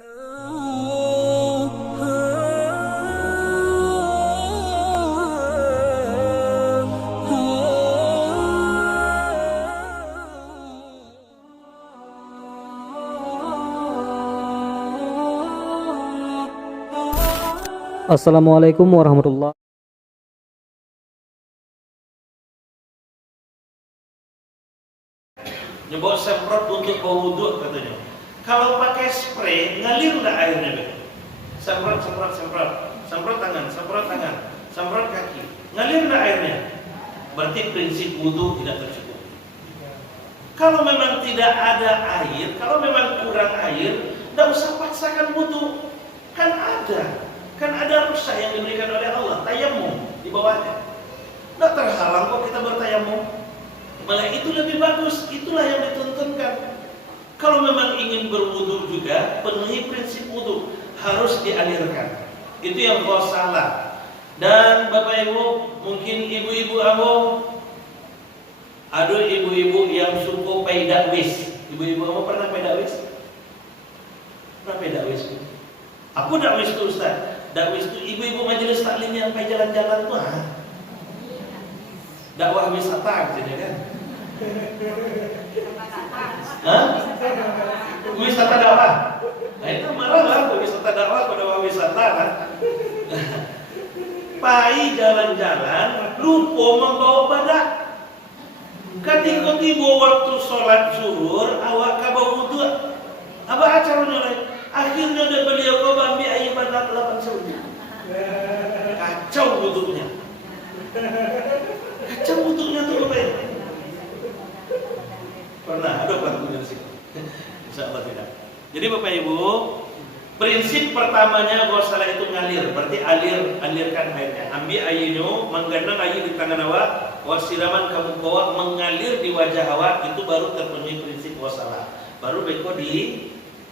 Assalamualaikum warahmatullahi. Nyoba semprot untuk berwudu katanya. Kalau pakai spray ngalir nggak airnya, Be? Semprot, semprot, semprot, semprot tangan, semprot kaki, ngalir nggak airnya? Berarti prinsip wudu tidak tercukupi. Kalau memang tidak ada air, kalau memang kurang air, tidak usah paksakan wudu. Kan ada rukhsah yang diberikan oleh Allah, tayamum di bawahnya. Tidak terhalang kok kita bertayamum. Malah itu lebih bagus, itulah yang dituntunkan. Kalau memang ingin berwudu juga, penuhi prinsip wudu, harus dialirkan. Itu yang salah. Dan Bapak Ibu, mungkin ibu-ibu ada ibu-ibu yang suka pedakwis. Ibu-ibu kamu pernah pedakwis? Pernah pedakwis? Aku dakwis tuh Ustaz. Dakwis itu ibu-ibu majelis taklim yang kayak jalan-jalan tuh, dakwah wisata gitu kan? Hah? Wisata dakwah. Nah itu malah lah wisata dakwah pada wisata kan? Pai jalan-jalan lupa membawa badak. Ketika tiba waktu sholat zuhur, awak kabar wudu, apa acaranya lagi? Akhirnya ada beliau kau ambil air badak 8 sunnah. Kacau wudunya. Kacau wudunya tuh Bapak. Pernah ada bantunya sih. Insya Allah tidak. Jadi Bapak Ibu, prinsip pertamanya bahwa salah itu ngalir, berarti alirkan airnya. Ambil airnya, menggenang air di tangan awak, wasiraman kamu bawa mengalir di wajah awak, itu baru terpenuhi prinsip wasalah. Baru beko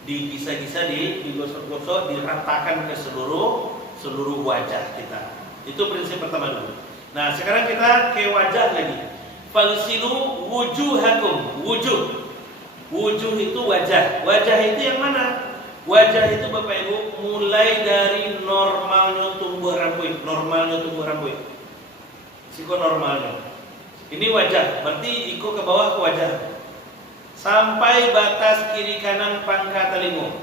digisa-gisa, digosok-gosok, diratakan ke seluruh wajah kita. Itu prinsip pertama dulu. Nah, sekarang kita ke wajah lagi. Falsilu wujuhakum. Wujuh itu wajah. Wajah itu yang mana? Wajah itu Bapak Ibu mulai dari normalnya tumbuh rambut. Siko normalnya. Ini wajah, berarti iko ke bawah ke wajah. Sampai batas kiri kanan pangkat telinga.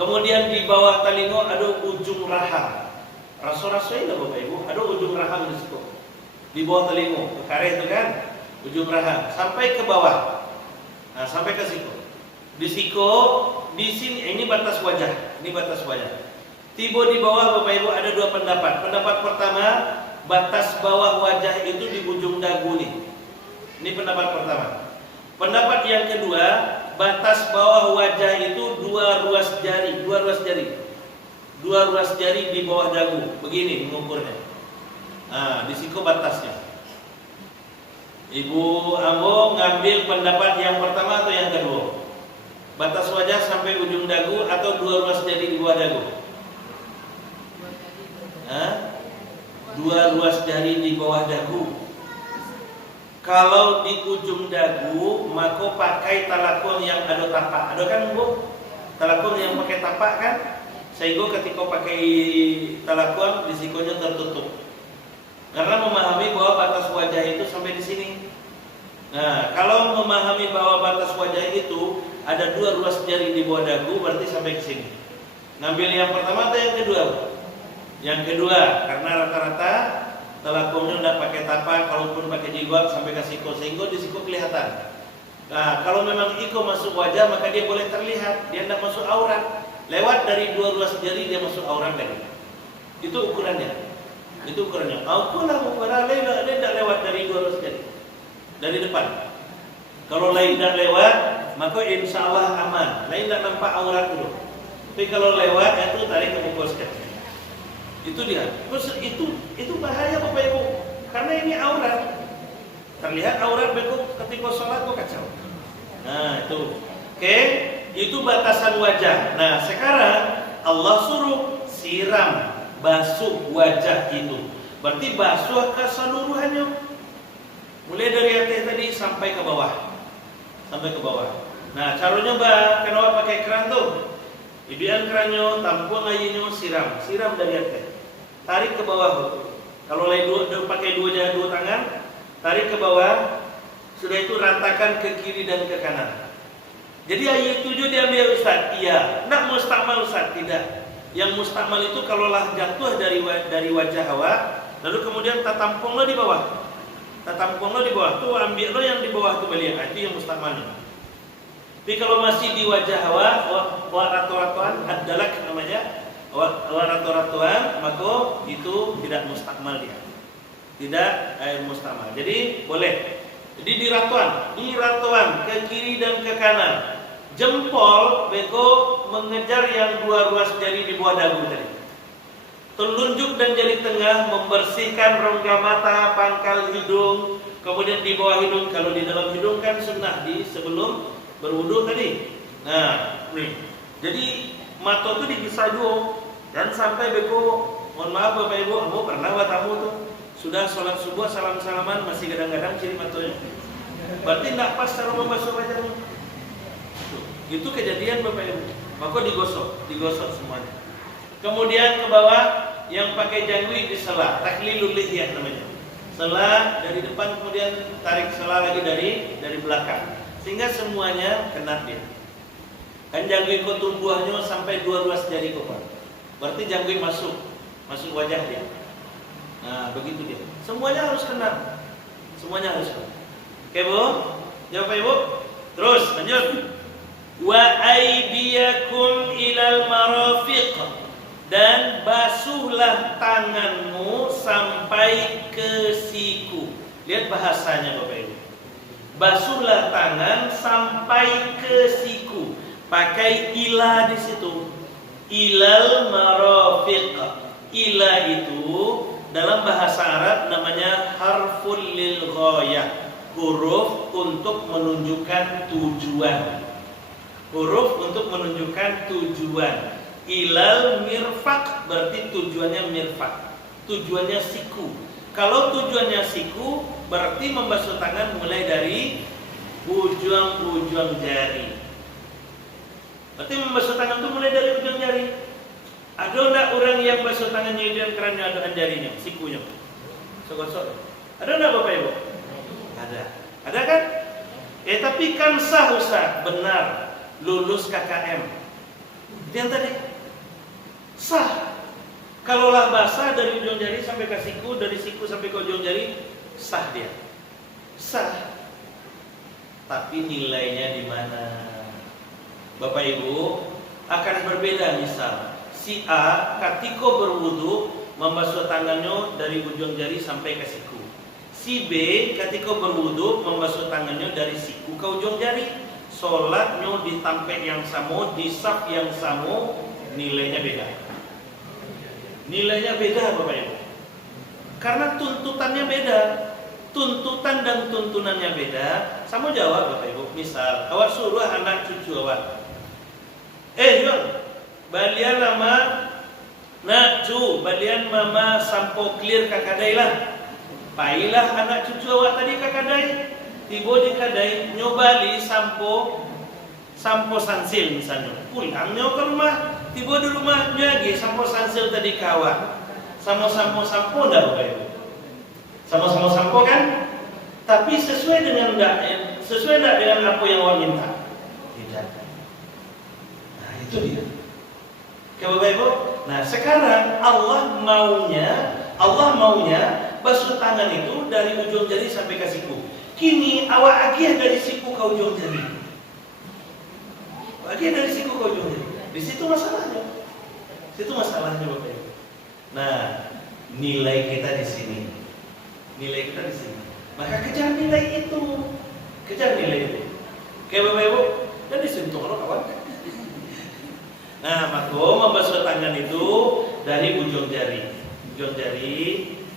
Kemudian di bawah telinga ada ujung rahang. Rasa-rasa ini Bapak Ibu, ada ujung rahang di situ. Di bawah telinga, kare itu kan, ujung rahang sampai ke bawah. Nah, sampai ke siku. Di siku, di sini ini batas wajah, Tiba di bawah Bapak Ibu ada dua pendapat. Pendapat pertama, batas bawah wajah itu di ujung dagu nih. Ini pendapat pertama. Pendapat yang kedua, batas bawah wajah itu dua ruas jari di bawah dagu. Begini mengukurnya. Nah, di situ batasnya. Ibu Ambo ngambil pendapat yang pertama atau yang kedua? Batas wajah sampai ujung dagu atau dua ruas jari di bawah dagu? Dua ruas jari di bawah dagu. Kalau di ujung dagu, maka pakai talakun yang ada tapak. Ada kan Bu? Talakun yang pakai tapak kan? Sehingga ketika pakai talakun, risikonya tertutup. Karena memahami bahwa batas wajah itu sampai di sini. Nah, kalau memahami bahwa batas wajah itu ada dua ruas jari di bawah dagu, berarti sampai ke sini. Ngambil yang pertama atau yang kedua? Yang kedua, karena rata-rata telakumnya tidak pakai tapak, kalaupun pakai jilbab sampai ke siku, sehingga di siku kelihatan. Nah, kalau memang iko masuk wajah, maka dia boleh terlihat, dia tidak masuk aurat. Lewat dari dua ruas jari dia masuk aurat lagi. Itu ukurannya. Aku lah ukuran lain tidak lewat dari dua ruas jari, dari depan. Kalau lain tidak lewat, maka insya Allah aman. Lain tidak nampak aurat dulu. Tapi kalau lewat, itu tarik ke bungkuskan. Itu dia. Terus itu bahaya Bapak Ibu. Karena ini aurat. Terlihat aurat beku ketika sholat kok kacau. Nah itu. Oke, itu batasan wajah. Nah sekarang Allah suruh siram, basuh wajah itu. Berarti basuh keseluruhannya. Mulai dari atas tadi sampai ke bawah. Nah caranya kenapa pakai keran tuh? Ibian keranyo, tampuang ayinyo, siram dari atas. Tarik ke bawah. Kalau lagi pakai dua tangan, tarik ke bawah. Sudah itu ratakan ke kiri dan ke kanan. Jadi ayat 7 diambil Ustaz. Iya, nak mustakmal Ustaz, tidak. Yang mustakmal itu kalaulah jatuh dari wajah awak, lalu kemudian tatampunglah di bawah. Tatampunglah di bawah. Tuh ambil lo yang di bawah tuh beliau. Itu yang mustakmalnya. Tapi kalau masih di wajah awak, ratu-ratuan, ad-dalak namanya, ratu-ratuan, maka itu tidak mustakmal dia. Tidak mustakmal. Jadi boleh. Jadi di ratuan ke kiri dan ke kanan. Jempol beko mengejar yang dua ruas jari di bawah dagu tadi. Telunjuk dan jari tengah membersihkan rongga mata, pangkal hidung, kemudian di bawah hidung. Kalau di dalam hidung kan sunnah di sebelum berwudu tadi. Nah, nih. Jadi mata itu dipisah dulu dan sampai beko. Mohon maaf Bapak Ibu, kamu pernah tamu tuh sudah sholat subuh salam-salaman masih gadang-gadang ciri matanya. Berarti tidak pas cara membasuh wajahnya. Itu kejadian Bapak Ibu. Maka digosok semuanya. Kemudian ke bawah yang pakai jangwi disela, taklilul lihyah namanya. Sela dari depan kemudian tarik sela lagi dari belakang. Sehingga semuanya kena dia. Kan jangwi kau tumbuhnya sampai 2 ruas jari kau. Berarti jangwi masuk wajah dia. Nah, begitu dia. Semuanya harus kena. Semuanya harus kena. Oke, Bu? Jawab Ibu. Terus lanjut. Wa aydiyakum ilal marafiq, dan basuhlah tanganmu sampai ke siku. Lihat bahasanya Bapak Ibu. Basuhlah tangan sampai ke siku. Pakai ila di situ. Ilal marafiq. Ila itu dalam bahasa Arab namanya harful lil ghayah. Huruf untuk menunjukkan tujuan. Huruf untuk menunjukkan tujuan. Ilal mirfaq berarti tujuannya mirfaq. Tujuannya siku. Kalau tujuannya siku berarti membasuh tangan mulai dari ujung jari. Berarti membasuh tangan itu mulai dari ujung jari. Ada enggak orang yang basuh tangannya dan kerannya adoan jarinya, sikunya? Sogosok. Ada enggak Bapak Ibu? Ada. Ada kan? Tapi kan sah Ustaz, benar. Lulus KKM. Yang tadi sah. Kalaulah basah dari ujung jari sampai ke siku, dari siku sampai ke ujung jari, sah dia. Sah. Tapi nilainya di mana? Bapak Ibu akan berbeda. Misal si A ketika berwudu membasuh tangannya dari ujung jari sampai ke siku. Si B ketika berwudu membasuh tangannya dari siku ke ujung jari. Sholatnya di tampek yang sama, di saf yang sama, nilainya beda. Nilainya beda Bapak Ibu. Karena tuntutannya beda. Tuntutan dan tuntunannya beda. Sama jawab Bapak Ibu. Misal awak suruh anak cucu awak, Yul, balian lama nak cu, balian mama sampo clear kakadai lah. Pailah anak cucu awak tadi kakadai. Tiba di kadai nyobali sampo sansil misalnya. Pulangnya ke rumah, tiba di rumahnya lagi sampo sansil tadi kawan. Sama-sama sampo dah Bapak Ibu. Sama-sama sampo kan? Tapi sesuai dengan dengan apa yang awak minta? Tidak. Nah, itu dia. Oke Bapak Ibu. Nah, sekarang Allah maunya basuh tangan itu dari ujung jari sampai ke siku. Kini awak agih dari siku ke ujung jari. Agih dari siku ke ujung jari. Di situ masalahnya. Bapak Ibu. Nah, nilai kita di sini. Maka kejar nilai itu. Oke Bapak Ibu. Dan disentuh kalau kawan. Nah, maka membasuh tangan itu dari ujung jari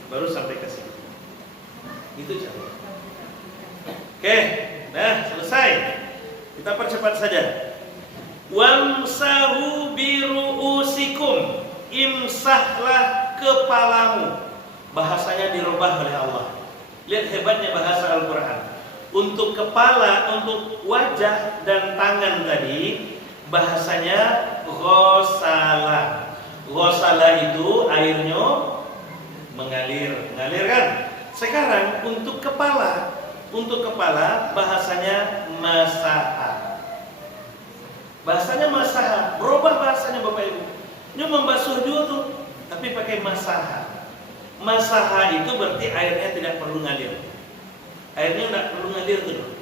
baru sampai ke siku. Itu cara. Oke, nah selesai. Kita percepat saja. Wamsahu biru'usikum, imsahlah kepalamu. Bahasanya dirubah oleh Allah. Lihat hebatnya bahasa Al-Quran. Untuk kepala, untuk wajah dan tangan tadi bahasanya ghosala. Ghosala itu airnya mengalir kan? Sekarang untuk kepala bahasanya masaha. Bahasanya masaha, berubah bahasanya Bapak Ibu. Ini membasuh juga tuh, tapi pakai masaha. Masaha itu berarti airnya tidak perlu ngalir. Airnya tidak perlu ngalir tuh.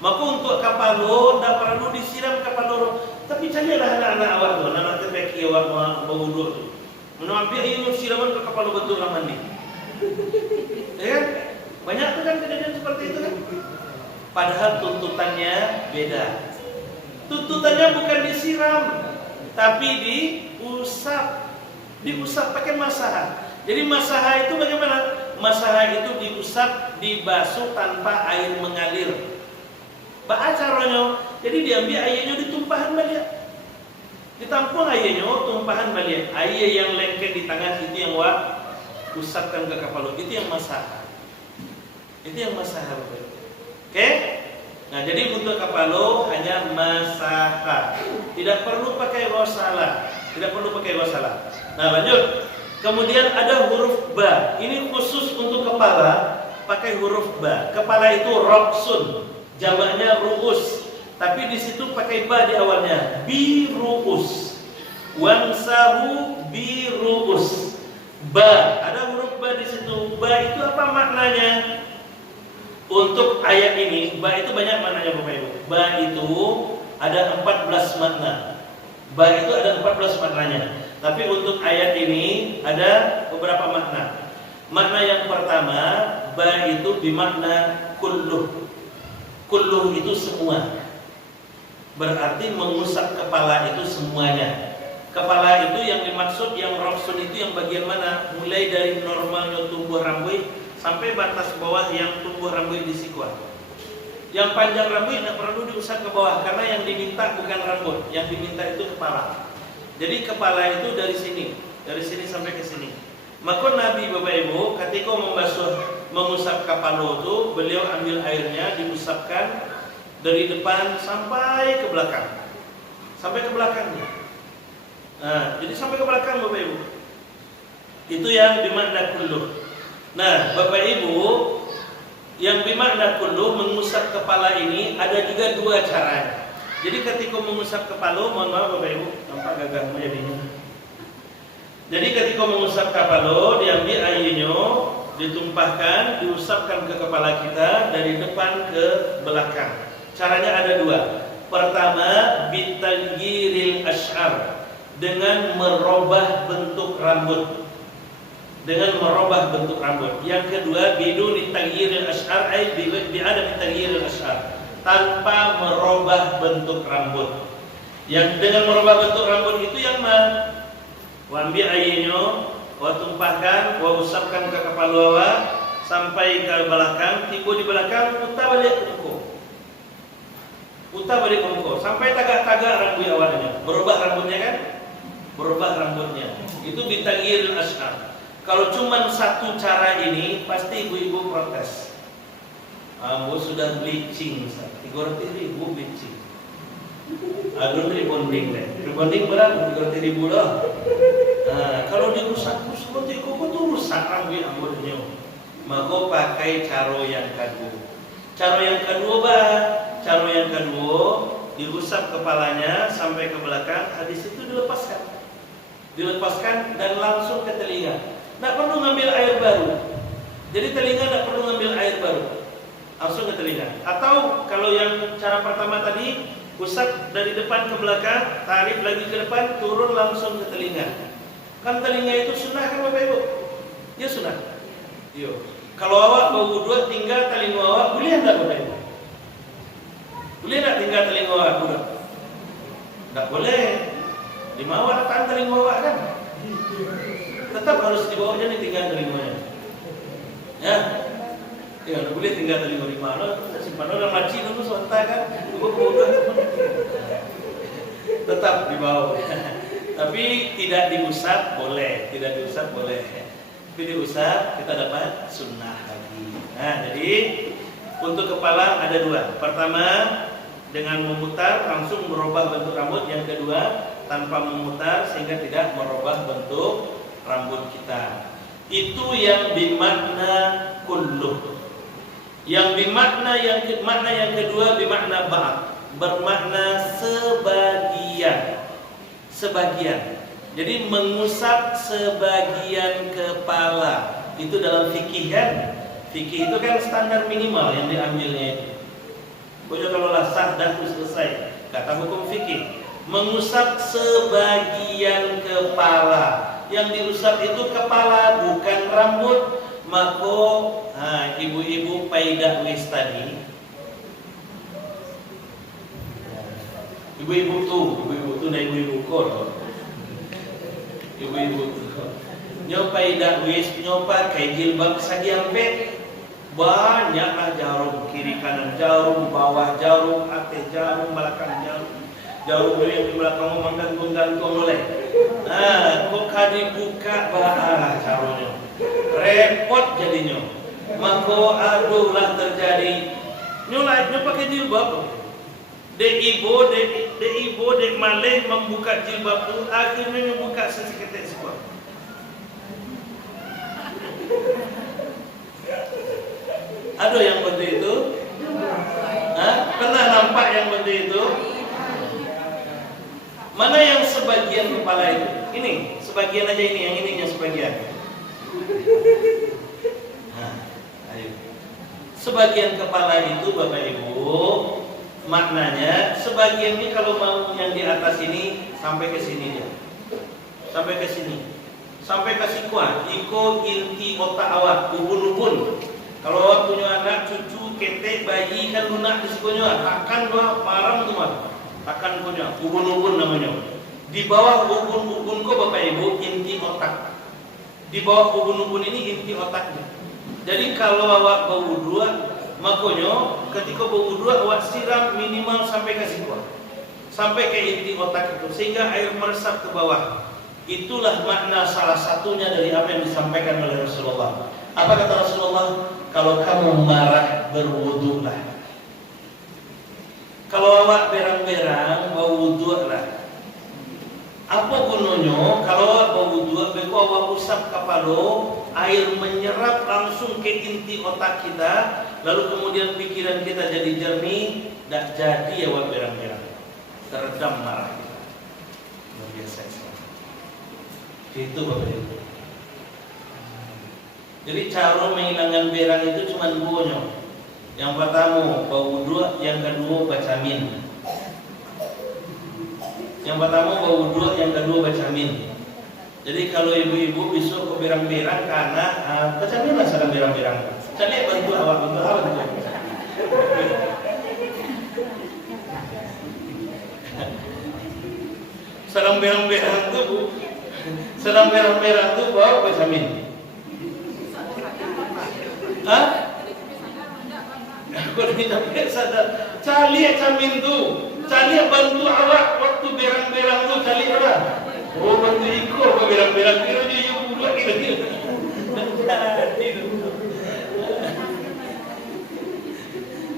Maka untuk kapalo tidak perlu disiram kapalo. Tapi carilah anak-anak awak tuh, anak tepeki awak mau wudhu tuh. Menambil ini siraman ke kapalo betul lah mandi. Ya kan? Banyak tuh kan kejadian seperti itu kan. Padahal tuntutannya beda. Tuntutannya bukan disiram, tapi diusap pakai masaha. Jadi masaha itu bagaimana? Masaha itu diusap, dibasuh tanpa air mengalir. Baca caranya. Jadi diambil airnya ditumpahan balik. Ditampung airnya, tumpahan balik. Air yang lengket di tangan itu yang usapkan ke kepala. Itu yang masaha. Itu yang masaha. Oke? Nah, jadi untuk kepala hanya masaha. Tidak perlu pakai ghosala. Nah, lanjut. Kemudian ada huruf ba. Ini khusus untuk kepala, pakai huruf ba. Kepala itu roksun, jamaknya ruus. Tapi di situ pakai ba di awalnya. Biruus. Wamsahu biruus. Ba, ada huruf ba di situ. Ba itu apa maknanya? Untuk ayat ini, ba itu banyak maknanya Bapak Ibu. Ba itu ada 14 makna. Ba itu ada 14 maknanya. Tapi untuk ayat ini ada beberapa makna. Makna yang pertama, ba itu bermakna kulluh. Kulluh itu semua. Berarti mengusap kepala itu semuanya. Kepala itu yang dimaksud, yang roksun itu yang bagian mana? Mulai dari normalnya tumbuh rambut sampai batas bawah yang tumbuh rambut di sikuan. Yang panjang rambut tidak perlu diusap ke bawah karena yang diminta bukan rambut, yang diminta itu kepala. Jadi kepala itu dari sini sampai ke sini. Maka Nabi Bapak Ibu ketika mengusap kepala itu, beliau ambil airnya diusapkan dari depan sampai ke belakang. Sampai ke belakangnya. Nah, jadi sampai ke belakang Bapak Ibu. Itu yang bermakna kulluh. Nah, Bapak Ibu, yang bermakna kulluh mengusap kepala ini ada juga dua caranya. Jadi ketika mengusap kepala, mohon maaf Bapak Ibu, nampak gagahmu jadinya. Jadi ketika mengusap kepala, diambil airnya, ditumpahkan, diusapkan ke kepala kita dari depan ke belakang. Caranya ada dua. Pertama, bitaghiril asy'ar, dengan merubah bentuk rambut. Yang kedua, biduni taghyiril asy'ar, ay bi'adami taghyiril asy'ar, tanpa merubah bentuk rambut. Yang dengan merubah bentuk rambut itu yang mana? Wa ambil airnya, wa tumpahkan, wa usapkan ke kepala wa sampai ke belakang, tiba di belakang, putar balik ke muka. Sampai tagak-tagak rambut awalnya. Berubah rambutnya kan? Itu bitaghyiril asy'ar. Kalau cuma satu cara ini, pasti ibu-ibu protes. Ambo sudah bleaching, 300.000 bleaching. Aduh rebonding deh. Rebonding berapa? 300.000 lah. Nah, kalau dirusak seperti itu tuh rusak rambut ambulnya. Maka pakai cara yang kedua. Cara yang kedua diusap kepalanya sampai ke belakang, habis itu dilepaskan dan langsung ke telinga. Tidak perlu ngambil air baru. Jadi telinga tidak perlu ngambil air baru, langsung ke telinga. Atau kalau yang cara pertama tadi, usap dari depan ke belakang, tarik lagi ke depan, turun langsung ke telinga. Kan telinga itu sunnah kan Bapak Ibu? Ya sunnah. Iya. Kalau awak mau wudhu tinggal telinga awak, boleh tidak Bapak Ibu? Boleh tidak tinggal telinga awak wudhu? Tidak boleh. Di bawah letakkan telinga awak kan? Tetap harus di bawahnya nih tinggal telinganya. Ya, tidak boleh tinggal telinga di mana. Simpan orang maci dulu sebentar kan. Tetap di bawah. Tapi tidak diusap boleh, Tapi diusap kita dapat sunnah lagi. Nah, jadi untuk kepala ada dua. Pertama, dengan memutar langsung merubah bentuk rambut. Yang kedua, tanpa memutar sehingga tidak merubah bentuk rambut kita. Itu yang bimakna kulluh. Yang bimakna makna yang kedua bimakna ba'd, bermakna sebagian. Sebagian. Jadi mengusap sebagian kepala. Itu dalam fikih kan? Fikih itu kan standar minimal yang diambilnya itu. Pokoknya kalau lah sah dan selesai, kata hukum fikih, mengusap sebagian kepala. Yang diusap itu kepala, bukan rambut. Maka ibu-ibu paidah wis tadi, ibu-ibu tu na ibu-ibu kol, ibu-ibu tu nyopai dakwis, nyopa kayak jilbab sagiampe, banyaklah jarum, kiri kanan jarum, bawah jarum, atas jarum, belakang jarum. Jarum yang di belakang menggantung-gantung oleh. Kok kadi buka bah caranya. Repot jadinya. Maka aduh lah terjadi. Nyo pakai jilbab. Dek ibu, dek malih membuka jilbab tu, akhirnya membuka seseketek sebab. Ada yang benda itu? Pernah nampak yang benda itu? Mana yang sebagian kepala itu? Ini, sebagian aja ini, yang ininya sebagian. Ayo. Sebagian kepala itu Bapak Ibu, maknanya sebagian ini kalau mau yang di atas ini sampai ke sini ya. Sampai ke sini. Sampai ke sikwa, iko inti otak awak, ubun-ubun. Kalau awak punya anak, cucu, ketek, bayi kan lunak di sikonya, akan doa parang tuh mah. Akan punya ubun-ubun namanya. Di bawah ubun-ubun kok Bapak Ibu inti otak. Di bawah ubun-ubun ini inti otaknya. Jadi kalau awak berwudu, makanya ketika berwudu awak siram minimal sampai ke situ. Sampai ke inti otak itu sehingga air meresap ke bawah. Itulah makna salah satunya dari apa yang disampaikan oleh Rasulullah. Apa kata Rasulullah? Kalau kamu marah berwudulah. Kalau awak berang-berang bau wudu lah. Apa gunanya? Kalau awak bau wudu, beko awak usap kepala, air menyerap langsung ke inti otak kita, lalu kemudian pikiran kita jadi jernih, tak jadi awak berang-berang. Teredam marah kita. Luar biasa sekali. Itu Bapak Ibu. Jadi cara menghilangkan berang itu cuma dua. Yang pertama bau wudu, yang kedua baca amin. Yang pertama bau wudu, yang kedua baca amin. Jadi kalau ibu-ibu besok ke berang-berang karena baca amin lah sedang berang-berang. Jadi bantu awak betul. Sedang berang-berang tu bawa baca amin. Kalau kita sadar, cari camin tu, cari bantu awak waktu berang-berang tu, cari apa? Oh bantu ikut ke berang-berang kira dia budak kira.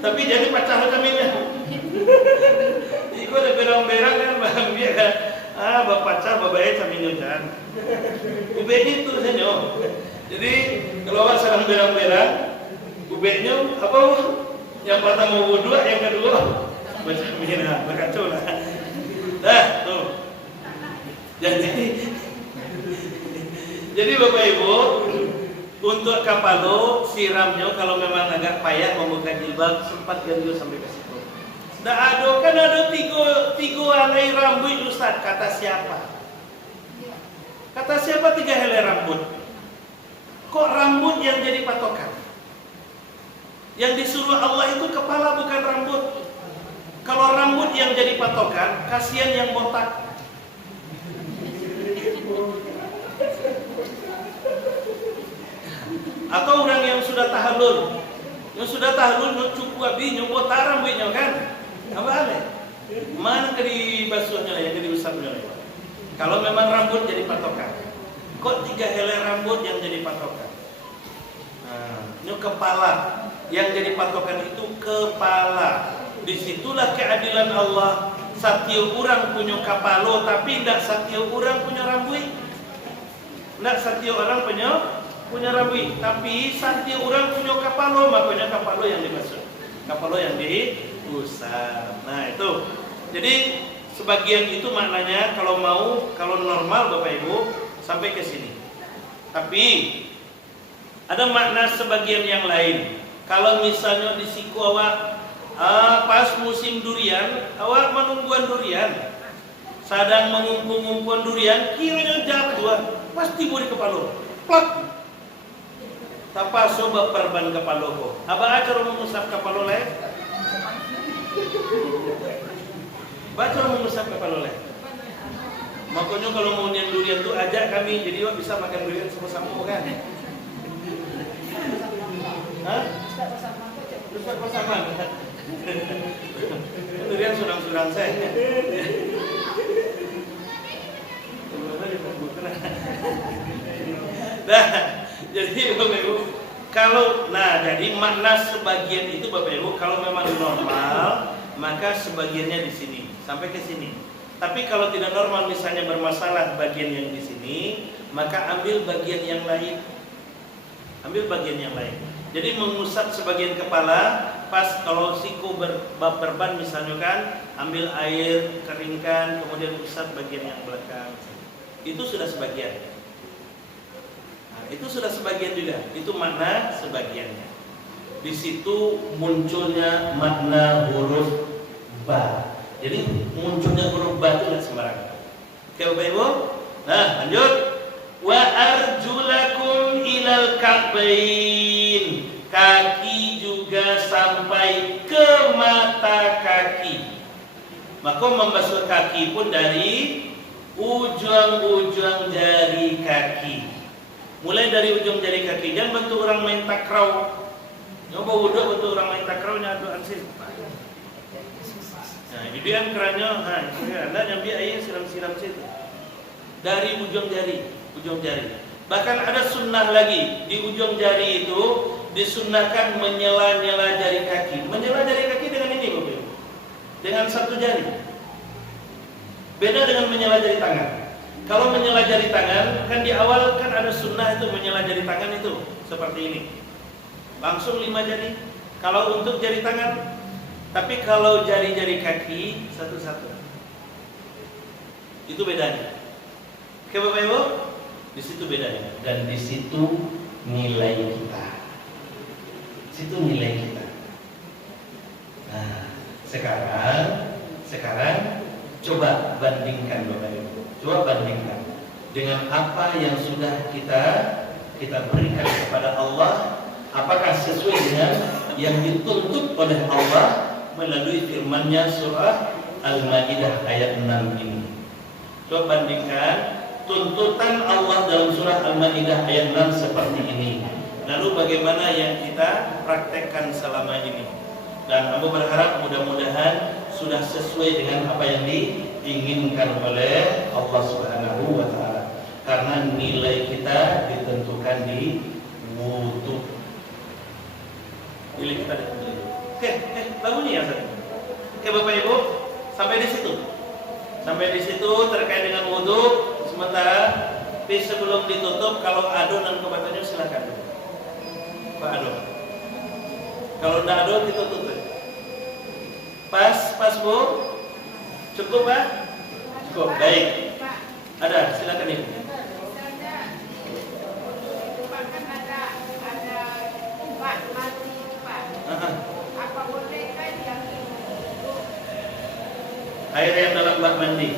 Tapi jadi pacar caminnya. Ikut ada berang-berang kan, dia kan, bapak pacar caminnya kan. Ubednya itu saja. Jadi kalau awak sedang berang-berang, ubednya apa? Yang pertama wudu, yang kedua baca amin. Berkacau lah. Tuh. Jadi Bapak Ibu, untuk kapalo siramnya kalau memang agak payah membuka jilbab sempat ganjil sampai ke situ. Kan ada tiga helai rambut Ustaz. Kata siapa? Kata siapa 3 helai rambut? Kok rambut yang jadi patokan? Yang disuruh Allah itu kepala bukan rambut. Kalau rambut yang jadi patokan, kasihan yang botak. Atau orang yang sudah tahallul, cukup abi nyobot rambutnya kan? Apa ale? Mana ke di basuhnya yang jadi usapnya? Kalau memang rambut jadi patokan, kok 3 helai rambut yang jadi patokan? Ini kepala. Yang jadi patokan itu kepala. Disitulah keadilan Allah. Satiu orang punya kapalo tapi tidak satiu orang punya rambut. Tidak satiu orang punya rambut, tapi satiu orang punya kapalo, makanya kapalo yang dimaksud. Kapalo yang diusap. Nah itu. Jadi sebagian itu maknanya kalau normal Bapak Ibu sampai ke sini. Tapi ada makna sebagian yang lain. Kalau misalnya di siku awak pas musim durian, awak menungguan durian, sedang mengumpul-ngumpul durian, kiranya jatuh, pasti boleh kepala, plak. Tapa soba perban kepala ko. Aba acara mengusap kepala lain. Baca mengusap kepala lain. Makanya kalau mau nian durian tuh ajak kami, jadi awak bisa makan durian sama-sama kan? Hah? Ustaz bersama. Durian surang-surang saya. Nah, jadi Bapak Ibu, jadi makna sebagian itu Bapak Ibu, kalau memang normal, maka sebagiannya di sini sampai ke sini. Tapi kalau tidak normal, misalnya bermasalah bagian yang di sini, maka ambil bagian yang lain. Ambil bagian yang lain. Jadi mengusap sebagian kepala, pas kalau siku berban misalnya kan, ambil air, keringkan, kemudian usap bagian yang belakang. Itu sudah sebagian. Nah, itu sudah sebagian juga. Itu makna sebagiannya. Di situ munculnya makna huruf ba. Jadi munculnya huruf ba itu tidak sembarangan. Oke Bapak Ibu? Nah lanjut. Wa arjulakum ilal ka'bain. Kaki juga sampai ke mata kaki. Maka membasuh kaki pun dari ujung-ujung jari kaki. Mulai dari ujung jari kaki. Jangan bentuk orang main takraw. Nyoba wudhu bentuk orang main takraw nyadu ansin. Nah, ini dia kerannya. Nah, Anda nyambi air siram-siram situ. Dari ujung jari. Bahkan ada sunnah lagi di ujung jari itu disunnahkan menyela-nyela jari kaki. Menyela jari kaki dengan ini Bapak Ibu. Dengan satu jari. Beda dengan menyela jari tangan. Kalau menyela jari tangan, kan di awal kan ada sunnah itu menyela jari tangan itu seperti ini. Langsung 5 jari. Kalau untuk jari tangan, tapi kalau jari-jari kaki satu-satu. Itu bedanya. Oke Bapak Ibu, di situ bedanya. Dan di situ nilai kita. Situ nilai kita. Nah, sekarang coba bandingkan Bapak Ibu. Coba bandingkan dengan apa yang sudah kita berikan kepada Allah. Apakah sesuai dengan yang dituntut oleh Allah melalui firman-Nya surah Al-Maidah ayat 6 ini. Coba bandingkan tuntutan Allah dalam surah Al-Maidah ayat 6 seperti ini. Lalu bagaimana yang kita praktekkan selama ini. Dan aku berharap mudah-mudahan sudah sesuai dengan apa yang diinginkan oleh Allah Subhanahu wa taala. Karena nilai kita ditentukan di wudu. Nilai kita ditentukan. Oke, lagunya ya Ustaz. Oke Bapak Ibu, sampai di situ terkait dengan wudu. Sementara sebelum ditutup, kalau adonan kebatannya silakan. Pak Ado. Kalau tidak ado kita tutup. Pas Bu. Cukup Pak? Cukup. Baik. Ada, silakan Ibu. Air yang dalam bak mandi.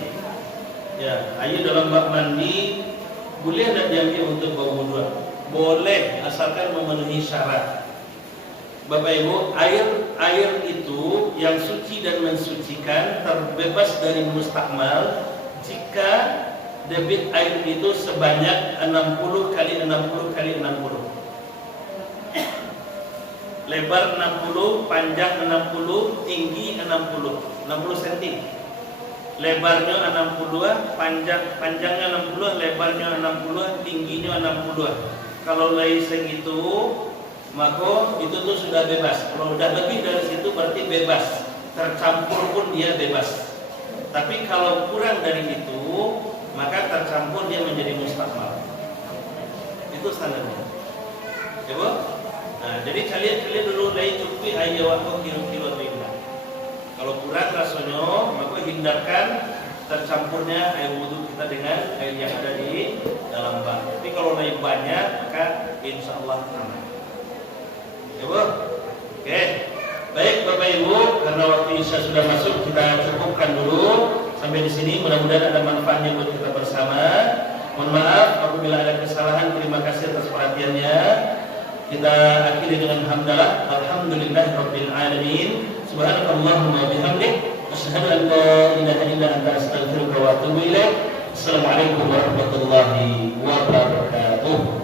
Ya, air dalam bak mandi boleh tidak diambil untuk berwudu? Boleh, asalkan memenuhi syarat. Bapak Ibu, air itu yang suci dan mensucikan terbebas dari mustakmal jika debit air itu sebanyak 60 kali 60 kali 60. Lebar 60, panjang 60, tinggi 60 cm. Lebarnya 60, panjangnya 60, lebarnya 60, tingginya 60. Kalau lain segitu, maka itu tuh sudah bebas. Kalau udah lebih dari situ berarti bebas. tercampur pun dia bebas. Tapi kalau kurang dari itu, maka tercampur dia menjadi mustakmal. Itu standarnya. Ya, Bu? Nah, jadi kalian dulu lai cukupi ayo waktu kilo-kilo rinda. Kalau kurang rasanya, maka hindarkan tercampurnya air wudhu kita dengan air yang ada di dalam bak. Tapi kalau lai banyak, maka insya Allah aman. Ya, Bu? Oke. Baik Bapak Ibu, karena waktu Isya sudah masuk, kita cukupkan dulu sampai di sini. Mudah-mudahan ada manfaatnya buat kita bersama. Mohon maaf apabila ada kesalahan. Terima kasih atas perhatiannya. Kita akhiri dengan hamdalah. Alhamdulillahirabbil alamin. Subhanakallahumma bihamdik, asyhadu an la ilaha illa anta, astaghfiruka wa atubu ilaik. Assalamualaikum warahmatullahi wabarakatuh.